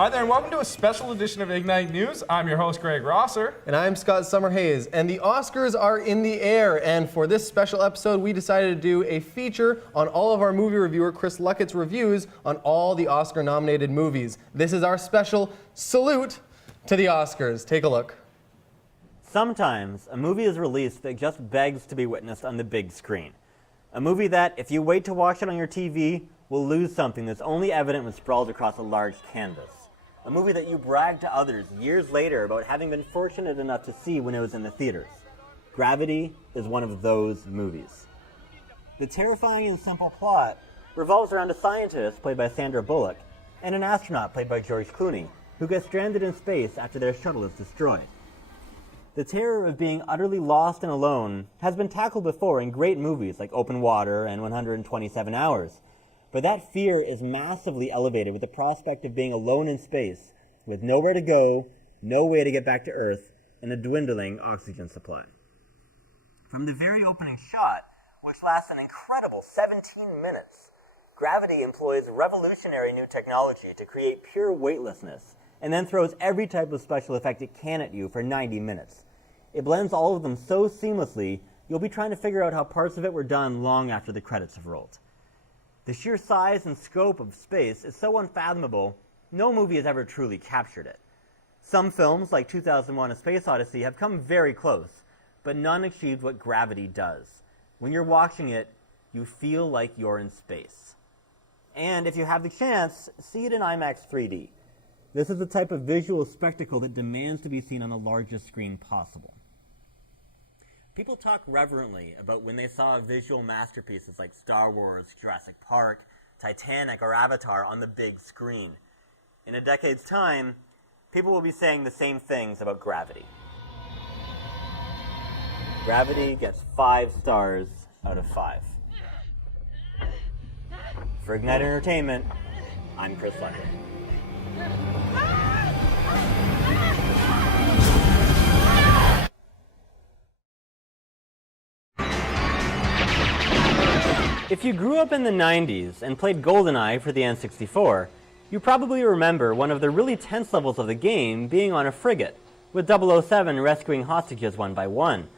Hi there, and welcome to a special edition of Ignite News. I'm your host, Greg Rosser. And I'm Scott Summerhays. And the Oscars are in the air. And for this special episode, we decided to do a feature on all of our movie reviewer Chris Luckett's reviews on all the Oscar-nominated movies. This is our special salute to the Oscars. Take a look. Sometimes a movie is released that just begs to be witnessed on the big screen. A movie that, if you wait to watch it on your TV, will lose something that's only evident when sprawled across a large canvas. A movie that you brag to others years later about having been fortunate enough to see when it was in the theaters. Gravity is one of those movies. The terrifying and simple plot revolves around a scientist, played by Sandra Bullock, and an astronaut, played by George Clooney, who get stranded in space after their shuttle is destroyed. The terror of being utterly lost and alone has been tackled before in great movies like Open Water and 127 Hours. But that fear is massively elevated with the prospect of being alone in space, with nowhere to go, no way to get back to Earth, and a dwindling oxygen supply. From the very opening shot, which lasts an incredible 17 minutes, Gravity employs revolutionary new technology to create pure weightlessness, and then throws every type of special effect it can at you for 90 minutes. It blends all of them so seamlessly, you'll be trying to figure out how parts of it were done long after the credits have rolled. The sheer size and scope of space is so unfathomable, no movie has ever truly captured it. Some films, like 2001: A Space Odyssey, have come very close, but none achieved what Gravity does. When you're watching it, you feel like you're in space. And if you have the chance, see it in IMAX 3D. This is the type of visual spectacle that demands to be seen on the largest screen possible. People talk reverently about when they saw visual masterpieces like Star Wars, Jurassic Park, Titanic, or Avatar on the big screen. In a decade's time, people will be saying the same things about Gravity. Gravity gets 5 stars out of 5. For Ignite Entertainment, I'm Chris Luckett. If you grew up in the 90s and played GoldenEye for the N64, you probably remember one of the really tense levels of the game being on a frigate, with 007 rescuing hostages one by one.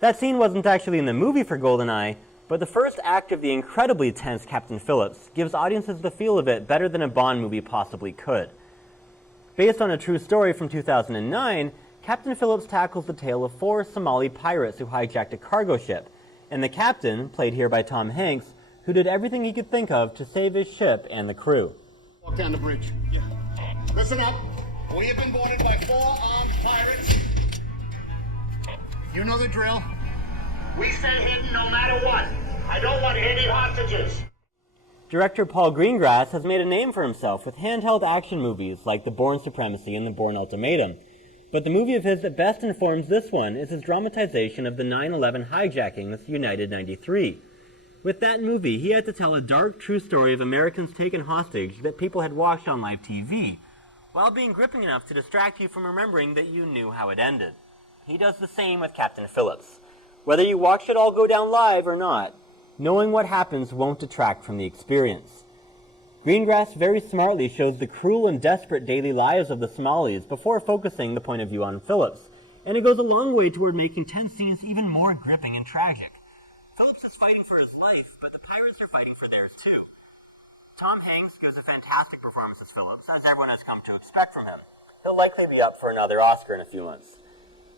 That scene wasn't actually in the movie for GoldenEye, but the first act of the incredibly tense Captain Phillips gives audiences the feel of it better than a Bond movie possibly could. Based on a true story from 2009, Captain Phillips tackles the tale of 4 Somali pirates who hijacked a cargo ship, and the captain, played here by Tom Hanks, who did everything he could think of to save his ship and the crew. Walk down the bridge. Yeah. Listen up. We have been boarded by 4 armed pirates. You know the drill. We stay hidden no matter what. I don't want any hostages. Director Paul Greengrass has made a name for himself with handheld action movies like The Bourne Supremacy and The Bourne Ultimatum. But the movie of his that best informs this one is his dramatization of the 9/11 hijackings United 93. With that movie, he had to tell a dark, true story of Americans taken hostage that people had watched on live TV, while being gripping enough to distract you from remembering that you knew how it ended. He does the same with Captain Phillips. Whether you watch it all go down live or not, knowing what happens won't detract from the experience. Greengrass very smartly shows the cruel and desperate daily lives of the Somalis before focusing the point of view on Phillips, and it goes a long way toward making tense scenes even more gripping and tragic. Phillips is fighting for his life, but the pirates are fighting for theirs too. Tom Hanks gives a fantastic performance as Phillips, as everyone has come to expect from him. He'll likely be up for another Oscar in a few months.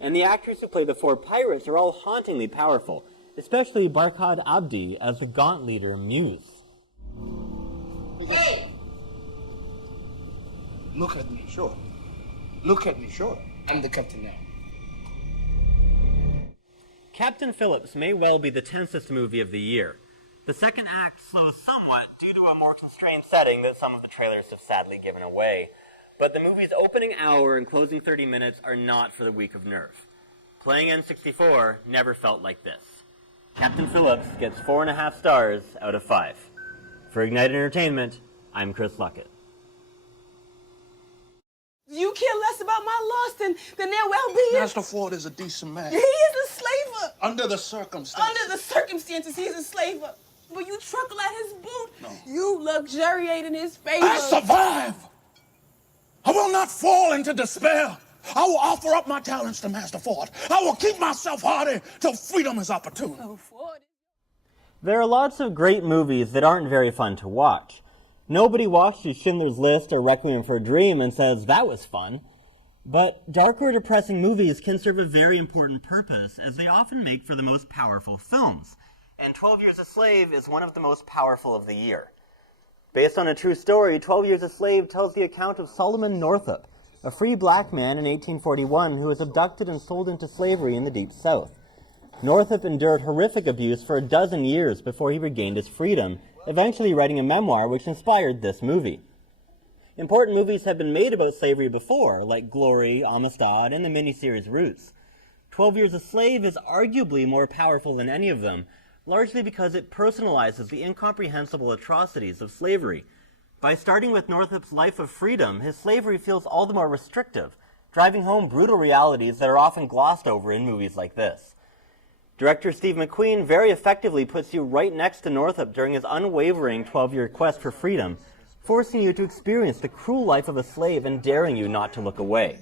And the actors who play the 4 pirates are all hauntingly powerful, especially Barkhad Abdi as the Gaunt leader Muse. Hey! Look at me, sure. Look at me, sure. I'm the captain now. Captain Phillips may well be the tensest movie of the year. The second act slows somewhat due to a more constrained setting that some of the trailers have sadly given away. But the movie's opening hour and closing 30 minutes are not for the weak of nerve. Playing N64 never felt like this. Captain Phillips gets 4.5 stars out of 5. For Ignite Entertainment, I'm Chris Luckett. You care less about my loss than their well-being. Master Ford is a decent man. He is a slaver. Under the circumstances. Under the circumstances, he's a slaver. But you truckle at his boot. No. You luxuriate in his favor. I survive. will not fall into despair. I will offer up my talents to Master Ford. I will keep myself hardy till freedom is opportune. There are lots of great movies that aren't very fun to watch. Nobody watches Schindler's List or Requiem for a Dream and says, that was fun. But darker, depressing movies can serve a very important purpose, as they often make for the most powerful films. And 12 Years a Slave is one of the most powerful of the year. Based on a true story, 12 Years a Slave tells the account of Solomon Northup, a free black man in 1841 who was abducted and sold into slavery in the Deep South. Northup endured horrific abuse for 12 years before he regained his freedom, eventually writing a memoir which inspired this movie. Important movies have been made about slavery before, like Glory, Amistad, and the miniseries Roots. 12 Years a Slave is arguably more powerful than any of them, largely because it personalizes the incomprehensible atrocities of slavery. By starting with Northup's life of freedom, his slavery feels all the more restrictive, driving home brutal realities that are often glossed over in movies like this. Director Steve McQueen very effectively puts you right next to Northup during his unwavering 12-year quest for freedom, forcing you to experience the cruel life of a slave and daring you not to look away.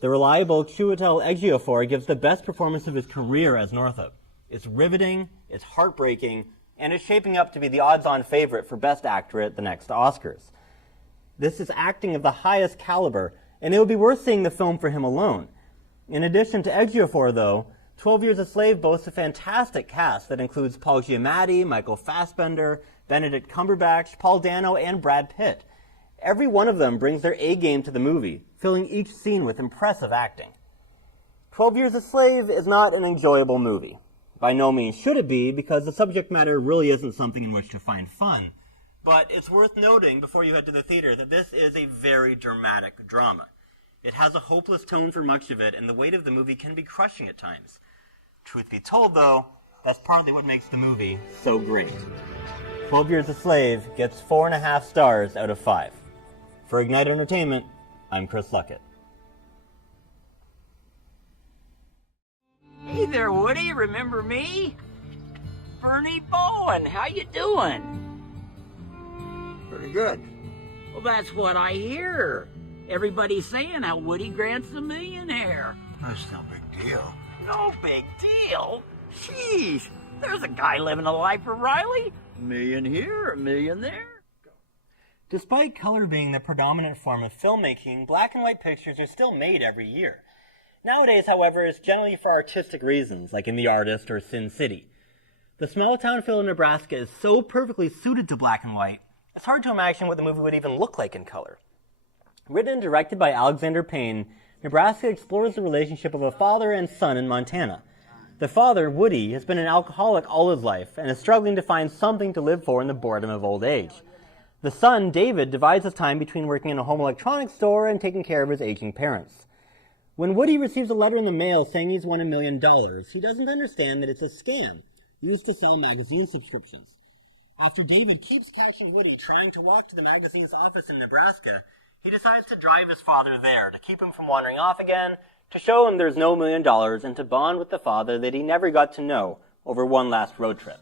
The reliable Chiwetel Ejiofor gives the best performance of his career as Northup. It's riveting, it's heartbreaking, and it's shaping up to be the odds-on favorite for Best Actor at the next Oscars. This is acting of the highest caliber, and it would be worth seeing the film for him alone. In addition to Ejiofor, though, 12 Years a Slave boasts a fantastic cast that includes Paul Giamatti, Michael Fassbender, Benedict Cumberbatch, Paul Dano, and Brad Pitt. Every one of them brings their A-game to the movie, filling each scene with impressive acting. 12 Years a Slave is not an enjoyable movie. By no means should it be, because the subject matter really isn't something in which to find fun. But it's worth noting before you head to the theater that this is a very dramatic drama. It has a hopeless tone for much of it, and the weight of the movie can be crushing at times. Truth be told, though, that's partly what makes the movie so great. 12 Years a Slave gets 4.5 stars out of 5. For Ignite Entertainment, I'm Chris Luckett. Hey there, Woody. Remember me? Bernie Bowen. How you doing? Pretty good. Well, that's what I hear. Everybody's saying how Woody Grant's a millionaire. That's no big deal. No big deal? Jeez, there's a guy living a life for Riley. $1 million here, $1 million there. Despite color being the predominant form of filmmaking, black and white pictures are still made every year. Nowadays, however, it's generally for artistic reasons, like in The Artist or Sin City. The small-town feel of Nebraska is so perfectly suited to black and white, it's hard to imagine what the movie would even look like in color. Written and directed by Alexander Payne, Nebraska explores the relationship of a father and son in Montana. The father, Woody, has been an alcoholic all his life and is struggling to find something to live for in the boredom of old age. The son, David, divides his time between working in a home electronics store and taking care of his aging parents. When Woody receives a letter in the mail saying he's won $1 million, he doesn't understand that it's a scam used to sell magazine subscriptions. After David keeps catching Woody trying to walk to the magazine's office in Nebraska, he decides to drive his father there to keep him from wandering off again, to show him there's no $1 million, and to bond with the father that he never got to know over one last road trip.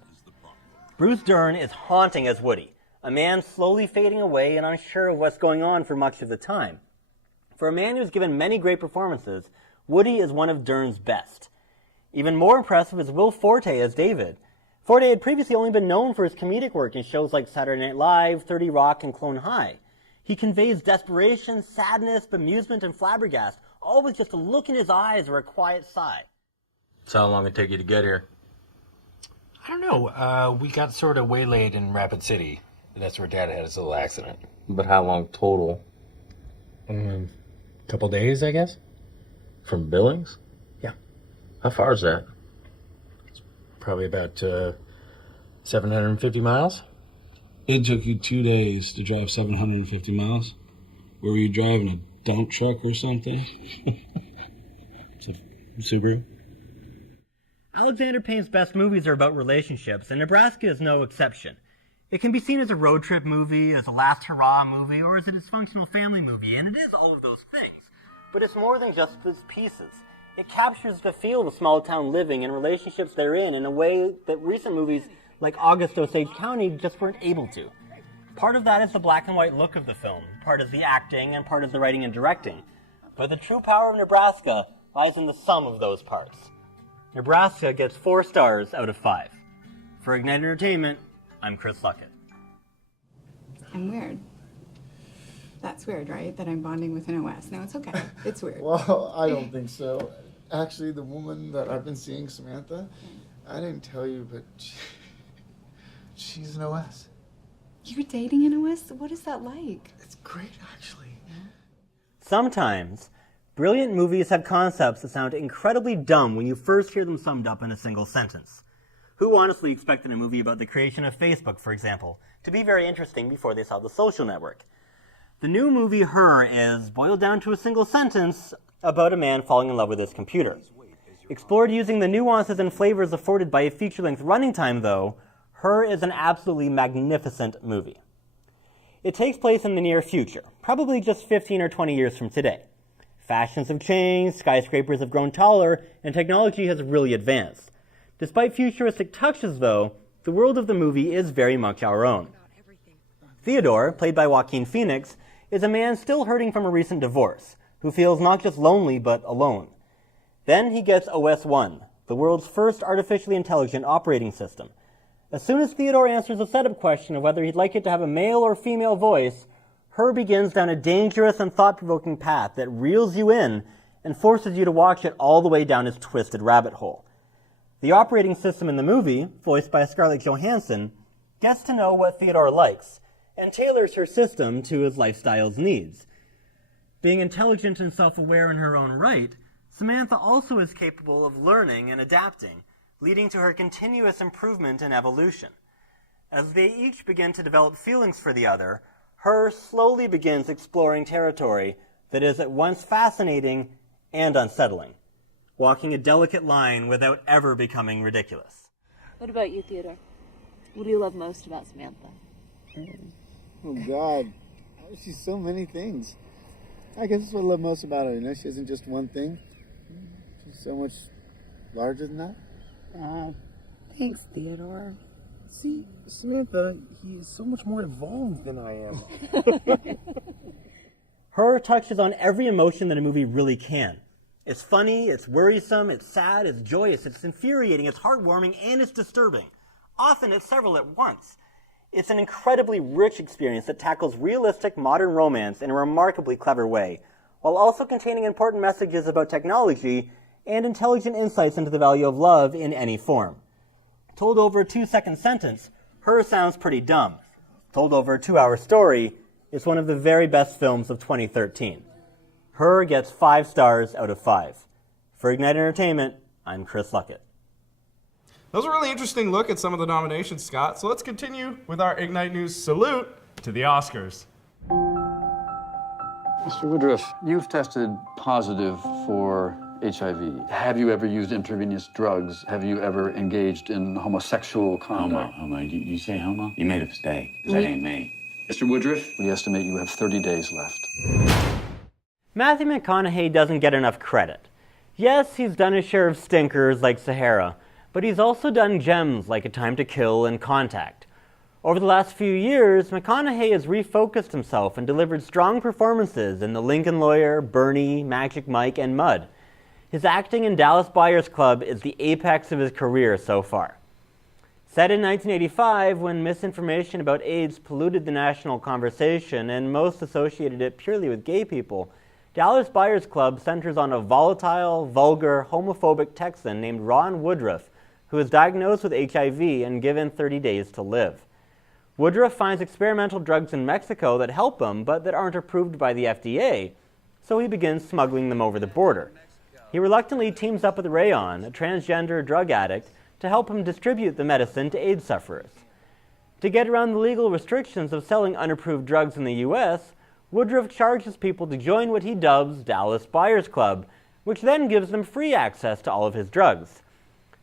Bruce Dern is haunting as Woody, a man slowly fading away and unsure of what's going on for much of the time. For a man who's given many great performances, Woody is one of Dern's best. Even more impressive is Will Forte as David. Forte had previously only been known for his comedic work in shows like Saturday Night Live, 30 Rock, and Clone High. He conveys desperation, sadness, bemusement, and flabbergast, all with just a look in his eyes or a quiet sigh. So how long did it take you to get here? I don't know. We got sort of waylaid in Rapid City. That's where Dad had his little accident. But how long total? Couple days, I guess. From Billings? Yeah. How far is that? Probably about 750 miles. It took you 2 days to drive 750 miles. Where were you driving, a dump truck or something? It's a Subaru. Alexander Payne's best movies are about relationships, and Nebraska is no exception. It can be seen as a road trip movie, as a last hurrah movie, or as a dysfunctional family movie, and it is all of those things. But it's more than just those pieces. It captures the feel of small-town living and relationships therein in a way that recent movies like August Osage County just weren't able to. Part of that is the black and white look of the film, part is the acting, and part is the writing and directing. But the true power of Nebraska lies in the sum of those parts. Nebraska gets 4 stars out of 5. For Ignite Entertainment, I'm Chris Luckett. I'm weird. That's weird, right? That I'm bonding with an OS. No, it's okay. It's weird. Well, I don't think so. Actually, the woman that I've been seeing, Samantha, I didn't tell you, but she's an OS. You're dating an OS? What is that like? It's great, actually. Sometimes, brilliant movies have concepts that sound incredibly dumb when you first hear them summed up in a single sentence. Who honestly expected a movie about the creation of Facebook, for example, to be very interesting before they saw The Social Network? The new movie Her is, boiled down to a single sentence, about a man falling in love with his computer. Explored using the nuances and flavors afforded by a feature-length running time, though, Her is an absolutely magnificent movie. It takes place in the near future, probably just 15 or 20 years from today. Fashions have changed, skyscrapers have grown taller, and technology has really advanced. Despite futuristic touches, though, the world of the movie is very much our own. Theodore, played by Joaquin Phoenix, is a man still hurting from a recent divorce, who feels not just lonely, but alone. Then he gets OS-1, the world's first artificially intelligent operating system. As soon as Theodore answers a setup question of whether he'd like it to have a male or female voice, Her begins down a dangerous and thought-provoking path that reels you in and forces you to watch it all the way down its twisted rabbit hole. The operating system in the movie, voiced by Scarlett Johansson, gets to know what Theodore likes and tailors her system to his lifestyle's needs. Being intelligent and self-aware in her own right, Samantha also is capable of learning and adapting, leading to her continuous improvement and evolution. As they each begin to develop feelings for the other, Her slowly begins exploring territory that is at once fascinating and unsettling, walking a delicate line without ever becoming ridiculous. What about you, Theodore? What do you love most about Samantha? Oh, God. She's so many things. I guess that's what I love most about her. You know, she isn't just one thing. She's so much larger than that. Thanks, Theodore. See, Samantha, he is so much more evolved than I am. Her touches on every emotion that a movie really can. It's funny, it's worrisome, it's sad, it's joyous, it's infuriating, it's heartwarming, and it's disturbing. Often it's several at once. It's an incredibly rich experience that tackles realistic modern romance in a remarkably clever way, while also containing important messages about technology and intelligent insights into the value of love in any form. Told over a 2-second sentence, Her sounds pretty dumb. Told over a 2-hour story, it's one of the very best films of 2013. Her gets 5 stars out of 5. For Ignite Entertainment, I'm Chris Luckett. That was a really interesting look at some of the nominations, Scott. So let's continue with our Ignite News salute to the Oscars. Mr. Woodruff, you've tested positive for HIV. Have you ever used intravenous drugs? Have you ever engaged in homosexual conduct? Homo. You say homo? You made a mistake, because that ain't me. Mr. Woodruff, we estimate you have 30 days left. Matthew McConaughey doesn't get enough credit. Yes, he's done his share of stinkers like Sahara, but he's also done gems like A Time to Kill and Contact. Over the last few years, McConaughey has refocused himself and delivered strong performances in The Lincoln Lawyer, Bernie, Magic Mike, and Mud. His acting in Dallas Buyers Club is the apex of his career so far. Set in 1985, when misinformation about AIDS polluted the national conversation and most associated it purely with gay people, Dallas Buyers Club centers on a volatile, vulgar, homophobic Texan named Ron Woodruff, who is diagnosed with HIV and given 30 days to live. Woodruff finds experimental drugs in Mexico that help him, but that aren't approved by the FDA, so he begins smuggling them over the border. He reluctantly teams up with Rayon, a transgender drug addict, to help him distribute the medicine to AIDS sufferers. To get around the legal restrictions of selling unapproved drugs in the U.S., Woodruff charges people to join what he dubs Dallas Buyers Club, which then gives them free access to all of his drugs.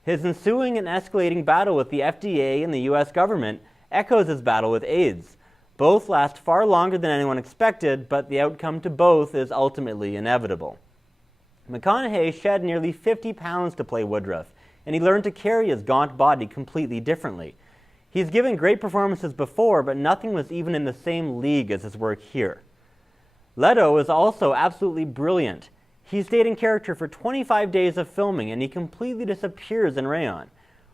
His ensuing and escalating battle with the FDA and the U.S. government echoes his battle with AIDS. Both last far longer than anyone expected, but the outcome to both is ultimately inevitable. McConaughey shed nearly 50 pounds to play Woodruff, and he learned to carry his gaunt body completely differently. He's given great performances before, but nothing was even in the same league as his work here. Leto is also absolutely brilliant. He stayed in character for 25 days of filming, and he completely disappears in Rayon.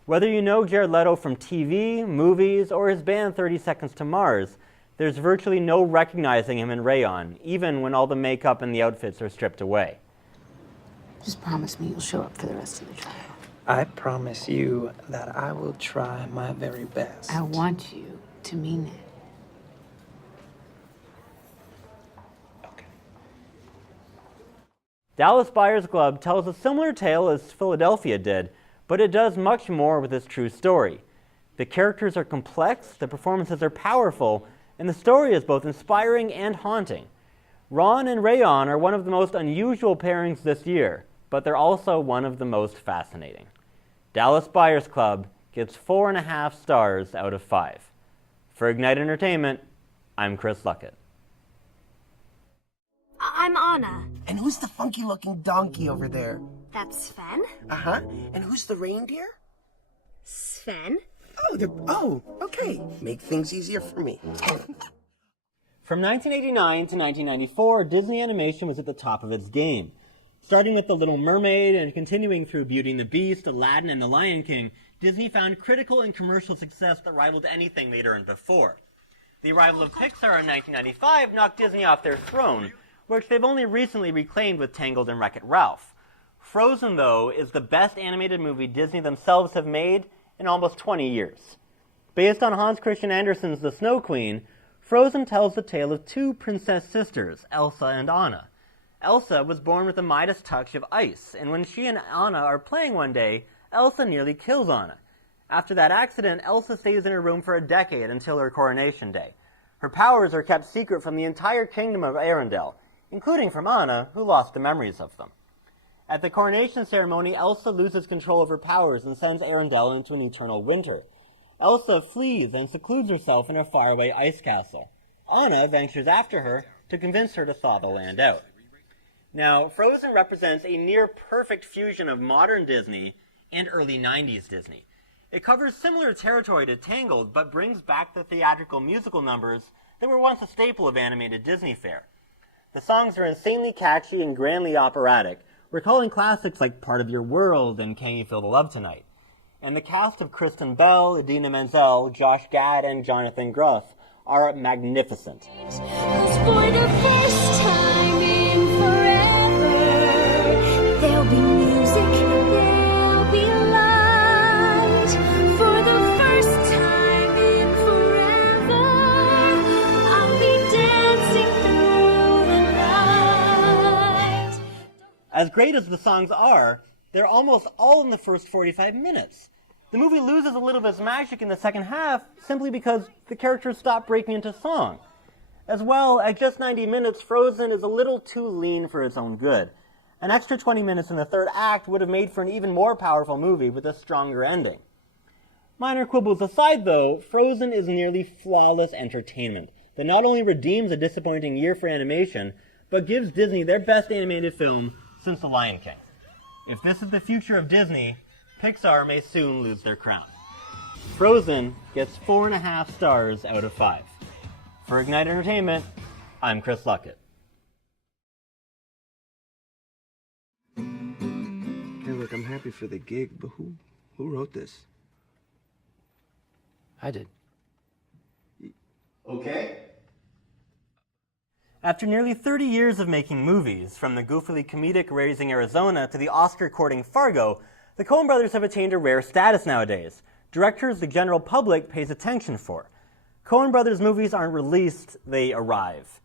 Whether you know Jared Leto from TV, movies, or his band 30 Seconds to Mars, there's virtually no recognizing him in Rayon, even when all the makeup and the outfits are stripped away. Just promise me you'll show up for the rest of the trial. I promise you that I will try my very best. I want you to mean it. Dallas Buyers Club tells a similar tale as Philadelphia did, but it does much more with its true story. The characters are complex, the performances are powerful, and the story is both inspiring and haunting. Ron and Rayon are one of the most unusual pairings this year, but they're also one of the most fascinating. Dallas Buyers Club gets 4.5 stars out of 5. For Ignite Entertainment, I'm Chris Luckett. I'm Anna. And who's the funky-looking donkey over there? That's Sven. Uh-huh. And who's the reindeer? Sven? Oh, okay. Make things easier for me. From 1989 to 1994, Disney Animation was at the top of its game. Starting with The Little Mermaid and continuing through Beauty and the Beast, Aladdin, and The Lion King, Disney found critical and commercial success that rivaled anything they'd earned before. The arrival of Pixar in 1995 knocked Disney off their throne, which they've only recently reclaimed with Tangled and Wreck-It Ralph. Frozen, though, is the best animated movie Disney themselves have made in almost 20 years. Based on Hans Christian Andersen's The Snow Queen, Frozen tells the tale of two princess sisters, Elsa and Anna. Elsa was born with a Midas touch of ice, and when she and Anna are playing one day, Elsa nearly kills Anna. After that accident, Elsa stays in her room for a decade until her coronation day. Her powers are kept secret from the entire kingdom of Arendelle, including from Anna, who lost the memories of them. At the coronation ceremony, Elsa loses control of her powers and sends Arendelle into an eternal winter. Elsa flees and secludes herself in a faraway ice castle. Anna ventures after her to convince her to thaw the land out. Now, Frozen represents a near-perfect fusion of modern Disney and early 90s Disney. It covers similar territory to Tangled, but brings back the theatrical musical numbers that were once a staple of animated Disney fare. The songs are insanely catchy and grandly operatic, recalling classics like Part of Your World and Can You Feel the Love Tonight. And the cast of Kristen Bell, Idina Menzel, Josh Gad, and Jonathan Groff are magnificent. For the first time in forever, there'll be music, there'll be light. For the first time in forever, I'll be dancing through the night. As great as the songs are, they're almost all in the first 45 minutes. The movie loses a little of its magic in the second half simply because the characters stop breaking into song. As well, at just 90 minutes, Frozen is a little too lean for its own good. An extra 20 minutes in the third act would have made for an even more powerful movie with a stronger ending. Minor quibbles aside, though, Frozen is nearly flawless entertainment that not only redeems a disappointing year for animation, but gives Disney their best animated film since The Lion King. If this is the future of Disney, Pixar may soon lose their crown. Frozen gets 4.5 stars out of 5. For Ignite Entertainment, I'm Chris Luckett. Hey, look, I'm happy for the gig, but who wrote this? I did. Okay. After nearly 30 years of making movies, from the goofily comedic Raising Arizona to the Oscar-courting Fargo, the Coen brothers have attained a rare status nowadays. Directors the general public pays attention for. Coen brothers movies aren't released, they arrive.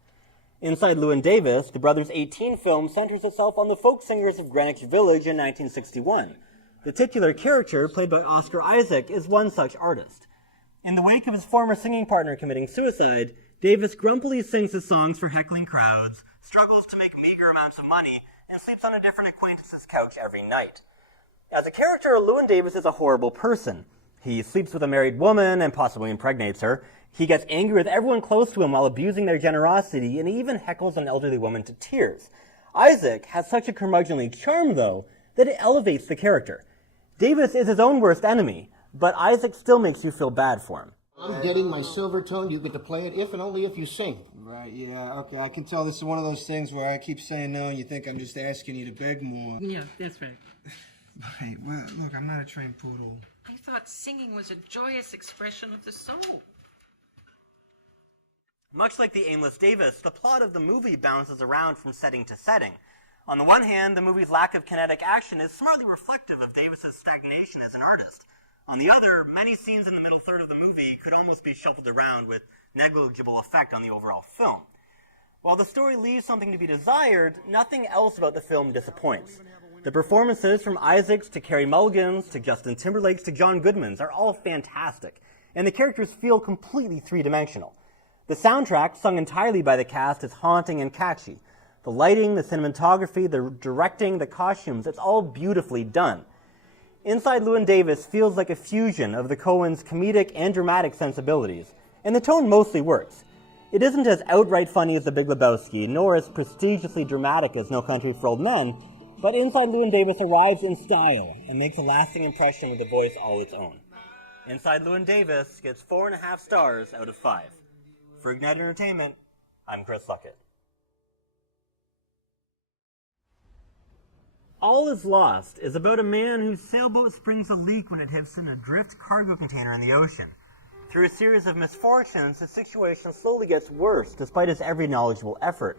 Inside Llewyn Davis, the brothers' 18 film centers itself on the folk singers of Greenwich Village in 1961. The titular character, played by Oscar Isaac, is one such artist. In the wake of his former singing partner committing suicide, Davis grumpily sings his songs for heckling crowds, struggles to make meager amounts of money, and sleeps on a different acquaintance's couch every night. As a character, Llewyn Davis is a horrible person. He sleeps with a married woman and possibly impregnates her. He gets angry with everyone close to him while abusing their generosity, and he even heckles an elderly woman to tears. Isaac has such a curmudgeonly charm, though, that it elevates the character. Davis is his own worst enemy, but Isaac still makes you feel bad for him. I'm getting my silver tone. You get to play it if and only if you sing. Right, yeah, okay. I can tell this is one of those things where I keep saying no and you think I'm just asking you to beg more. Yeah, that's right. Hey, well, look, I'm not a trained poodle. I thought singing was a joyous expression of the soul. Much like the Aimless Davis, the plot of the movie bounces around from setting to setting. On the one hand, the movie's lack of kinetic action is smartly reflective of Davis's stagnation as an artist. On the other, many scenes in the middle third of the movie could almost be shuffled around with negligible effect on the overall film. While the story leaves something to be desired, nothing else about the film disappoints. The performances from Isaacs to Carey Mulligan's to Justin Timberlake's to John Goodman's are all fantastic, and the characters feel completely three-dimensional. The soundtrack, sung entirely by the cast, is haunting and catchy. The lighting, the cinematography, the directing, the costumes, it's all beautifully done. Inside Llewyn Davis feels like a fusion of the Coens' comedic and dramatic sensibilities, and the tone mostly works. It isn't as outright funny as The Big Lebowski, nor as prestigiously dramatic as No Country for Old Men, but Inside Llewyn Davis arrives in style and makes a lasting impression with a voice all its own. Inside Llewyn Davis gets 4.5 stars out of 5. For Ignite Entertainment, I'm Chris Luckett. All Is Lost is about a man whose sailboat springs a leak when it hits an adrift cargo container in the ocean. Through a series of misfortunes, his situation slowly gets worse despite his every knowledgeable effort.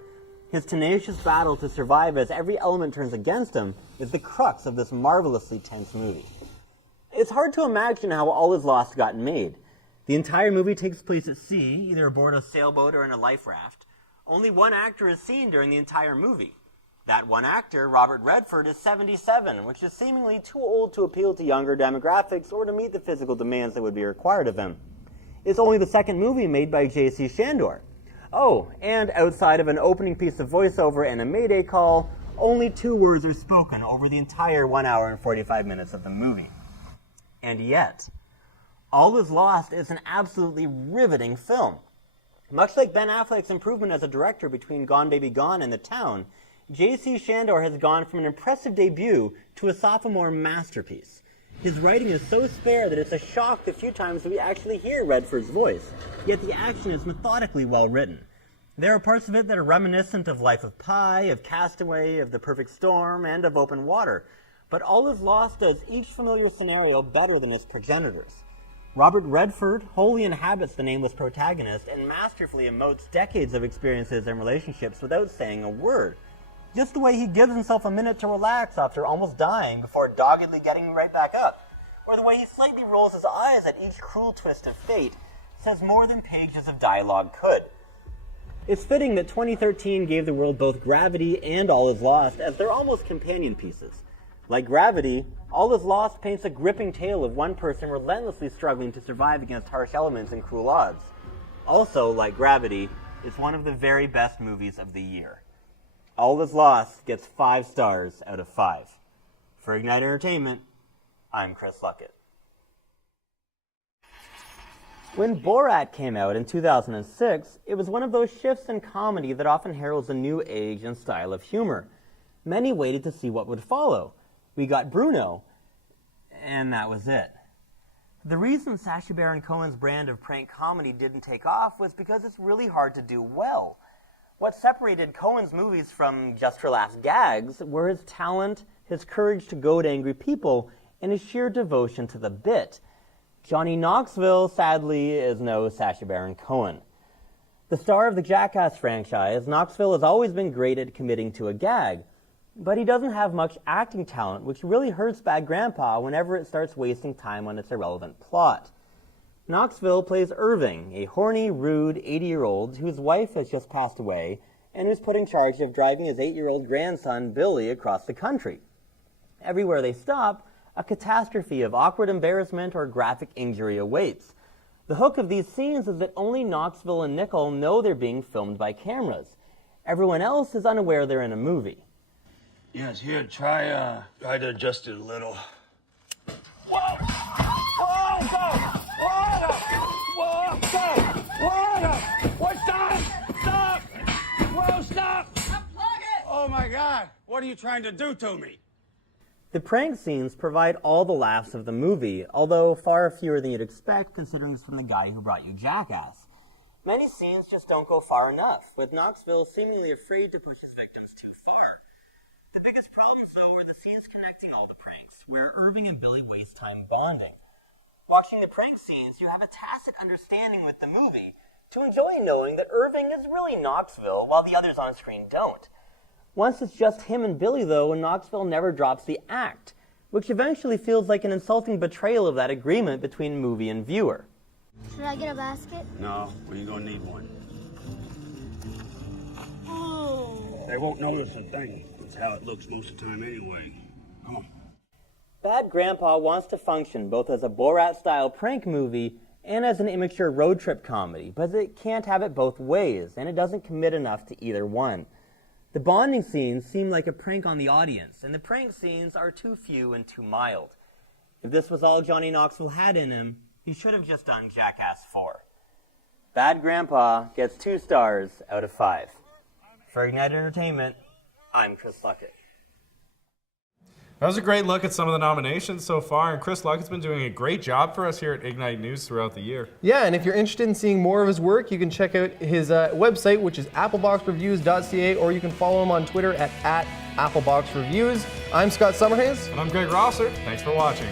His tenacious battle to survive as every element turns against him is the crux of this marvelously tense movie. It's hard to imagine how All Is Lost got made. The entire movie takes place at sea, either aboard a sailboat or in a life raft. Only one actor is seen during the entire movie. That one actor, Robert Redford, is 77, which is seemingly too old to appeal to younger demographics or to meet the physical demands that would be required of him. It's only the second movie made by J.C. Shandor. Oh, and outside of an opening piece of voiceover and a Mayday call, only 2 words are spoken over the entire 1 hour and 45 minutes of the movie. And yet, All Is Lost is an absolutely riveting film. Much like Ben Affleck's improvement as a director between Gone Baby Gone and The Town, J.C. Shandor has gone from an impressive debut to a sophomore masterpiece. His writing is so spare that it's a shock the few times we actually hear Redford's voice, yet the action is methodically well written. There are parts of it that are reminiscent of Life of Pi, of Castaway, of The Perfect Storm, and of Open Water, but All Is Lost does each familiar scenario better than its progenitors. Robert Redford wholly inhabits the nameless protagonist and masterfully emotes decades of experiences and relationships without saying a word. Just the way he gives himself a minute to relax after almost dying before doggedly getting right back up, or the way he slightly rolls his eyes at each cruel twist of fate, says more than pages of dialogue could. It's fitting that 2013 gave the world both Gravity and All Is Lost as their almost companion pieces. Like Gravity, All Is Lost paints a gripping tale of one person relentlessly struggling to survive against harsh elements and cruel odds. Also, like Gravity, it's one of the very best movies of the year. All Is Lost gets 5 stars out of 5. For Ignite Entertainment, I'm Chris Luckett. When Borat came out in 2006, it was one of those shifts in comedy that often heralds a new age and style of humor. Many waited to see what would follow. We got Bruno, and that was it. The reason Sacha Baron Cohen's brand of prank comedy didn't take off was because it's really hard to do well. What separated Cohen's movies from just for laughs gags were his talent, his courage to goad angry people, and his sheer devotion to the bit. Johnny Knoxville, sadly, is no Sacha Baron Cohen. The star of the Jackass franchise, Knoxville has always been great at committing to a gag, but he doesn't have much acting talent, which really hurts Bad Grandpa whenever it starts wasting time on its irrelevant plot. Knoxville plays Irving, a horny, rude 80-year-old whose wife has just passed away and who's put in charge of driving his 8-year-old grandson, Billy, across the country. Everywhere they stop, a catastrophe of awkward embarrassment or graphic injury awaits. The hook of these scenes is that only Knoxville and Nickel know they're being filmed by cameras. Everyone else is unaware they're in a movie. Yes, here, try to adjust it a little. Water! What? Stop! Well, stop! Oh my God! What are you trying to do to me? The prank scenes provide all the laughs of the movie, although far fewer than you'd expect considering it's from the guy who brought you Jackass. Many scenes just don't go far enough, with Knoxville seemingly afraid to push his victims too far. The biggest problems, though, are the scenes connecting all the pranks, where Irving and Billy waste time bonding. Watching the prank scenes, you have a tacit understanding with the movie to enjoy knowing that Irving is really Knoxville while the others on screen don't. Once it's just him and Billy, though, Knoxville never drops the act, which eventually feels like an insulting betrayal of that agreement between movie and viewer. Should I get a basket? No, we ain't gonna need one. Oh. They won't notice a thing. That's how it looks most of the time anyway. Come on. Bad Grandpa wants to function both as a Borat-style prank movie and as an immature road trip comedy, but it can't have it both ways, and it doesn't commit enough to either one. The bonding scenes seem like a prank on the audience, and the prank scenes are too few and too mild. If this was all Johnny Knoxville had in him, he should have just done Jackass 4. Bad Grandpa gets 2 stars out of 5. For Ignite Entertainment, I'm Chris Luckett. That was a great look at some of the nominations so far, and Chris Luckett's been doing a great job for us here at Ignite News throughout the year. Yeah, and if you're interested in seeing more of his work, you can check out his website, which is appleboxreviews.ca, or you can follow him on Twitter at appleboxreviews. I'm Scott Summerhays. And I'm Greg Rosser. Thanks for watching.